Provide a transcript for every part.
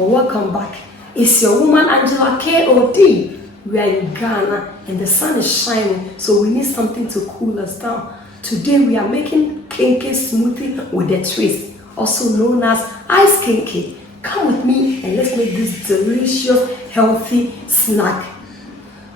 or welcome back. It's your woman Angela KOD. We are in Ghana and the sun is shining, so we need something to cool us down. Today we are making Kenkey Smoothie with a twist, also known as Ice Kenkey. Come with me and let's make this delicious, healthy snack.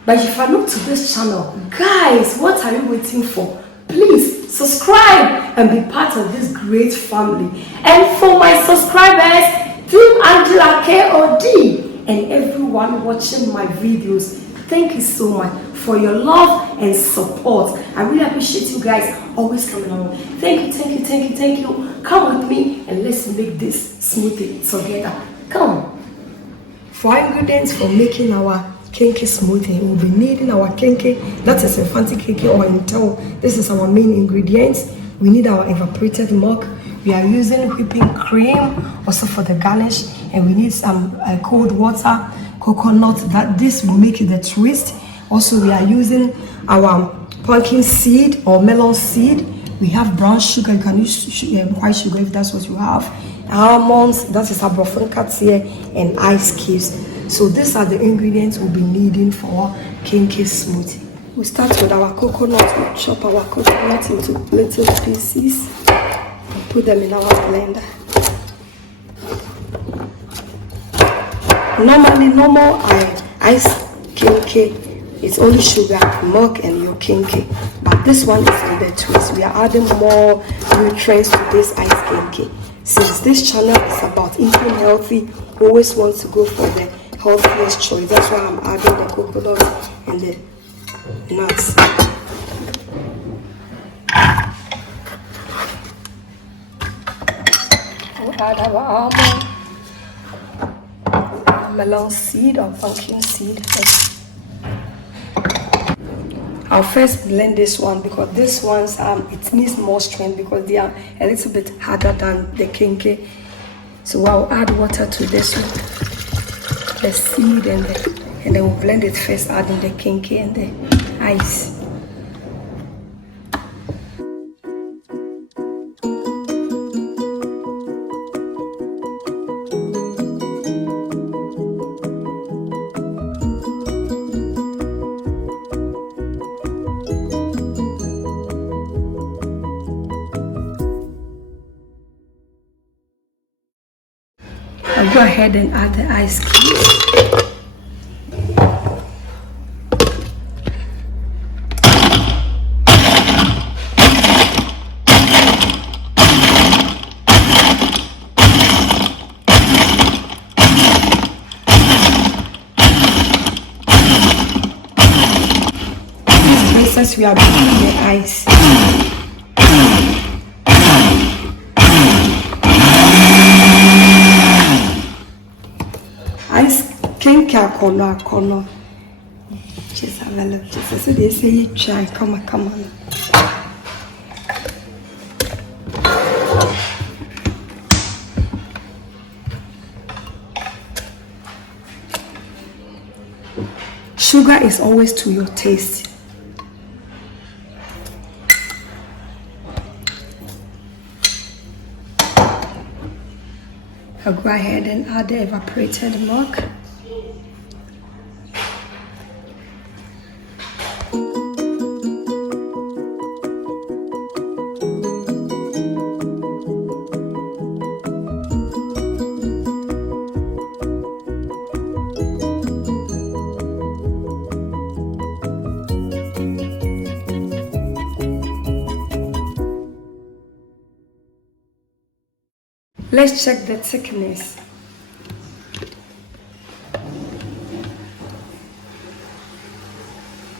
But if you're new to this channel, guys, what are you waiting for? Please subscribe and be part of this great family. And for my subscribers, Team Angela KOD, and everyone watching my videos, thank you so much for your love and support. I really appreciate you guys always coming along. Thank you. Come with me and let's make this smoothie together. Come. For our ingredients for making our Kenkey smoothie, we'll be needing our Kenkey, that is a Fante Kenkey or Intel. This is our main ingredients. We need our evaporated milk. We are using whipping cream also for the garnish, and we need some cold water, coconut, that this will make it the twist. Also, we are using our pumpkin seed or melon seed. We have brown sugar. You can use white sugar if that's what you have. Almonds, that is our brofen here, and ice cubes. So these are the ingredients we'll be needing for Kenkey smoothie. We start with our coconut. We chop our coconut into little pieces. Put them in our blender. Normal ice Kenkey, it's only sugar, milk, and your Kenkey. But this one is in the twist. We are adding more nutrients to this ice Kenkey. Since this channel is about eating healthy, we always want to go for the healthiest choice. That's why I'm adding the coconut and the nuts. Add our almond, melon seed or pumpkin seed. I'll first blend this one because this one's it needs more strength because they are a little bit harder than the Kenkey. So I'll add water to this one, the seed, and then we'll blend it first, adding the Kenkey and the ice. I'll go ahead and add the ice cubes. In this process, we are beating the ice. Kenkey just have a look. Just so they say try. Come on. Sugar is always to your taste. I'll go ahead and add the evaporated milk. Let's check the thickness.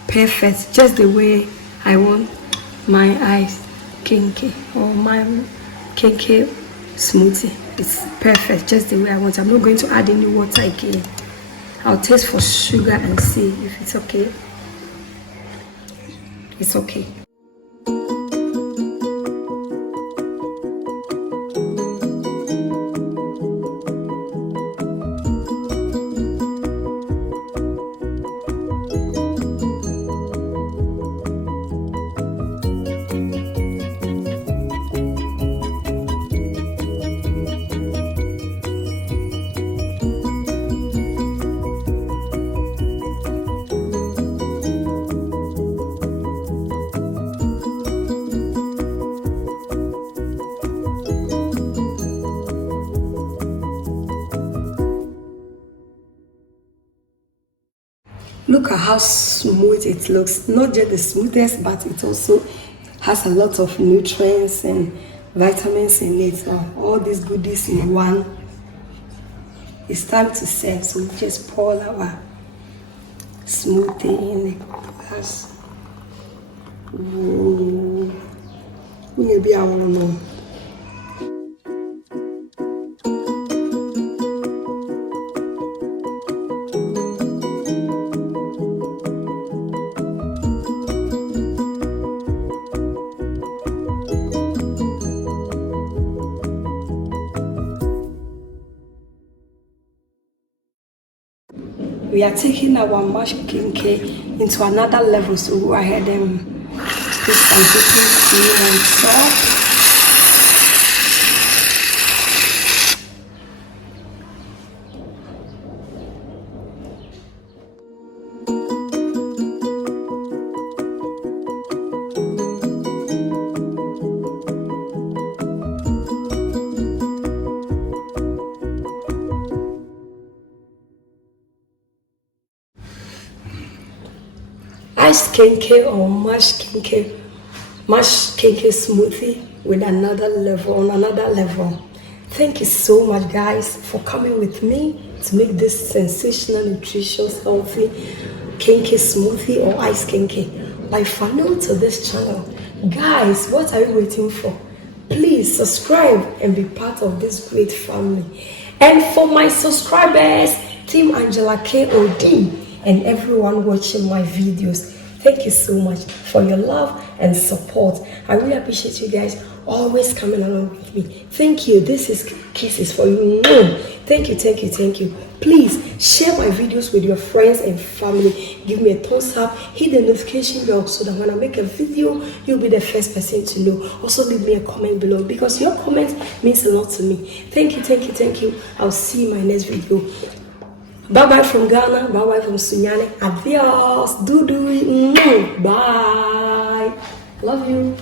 Perfect, just the way I want my ice Kenkey or my Kenkey smoothie. It's perfect, just the way I want. I'm not going to add any water again. I'll taste for sugar and see if it's okay. It's okay. Look at how smooth it looks. Not just the smoothest, but it also has a lot of nutrients and vitamins in it. So all these goodies in one. It's time to serve, so we just pour our smoothie in the glass. Maybe I won't know. We are taking our mashed kenkey into another level, so go ahead and put some whipping cream and salt. Iced kenkey or mashed kenkey smoothie with another level, on another level. Thank you so much, guys, for coming with me to make this sensational, nutritious, healthy kenkey smoothie or iced kenkey. But if you're new to this channel, guys, what are you waiting for? Please subscribe and be part of this great family. And for my subscribers, Team Angela KOD, and everyone watching my videos, thank you so much for your love and support. I really appreciate you guys always coming along with me. Thank you. This is kisses for you. Thank you, thank you, thank you. Please share my videos with your friends and family. Give me a thumbs up, hit the notification bell so that when I make a video, you'll be the first person to know. Also leave me a comment below because your comment means a lot to me. Thank you, thank you, thank you. I'll see you in my next video. Bye bye from Ghana, bye bye from Sunyane. Adios, bye. Love you.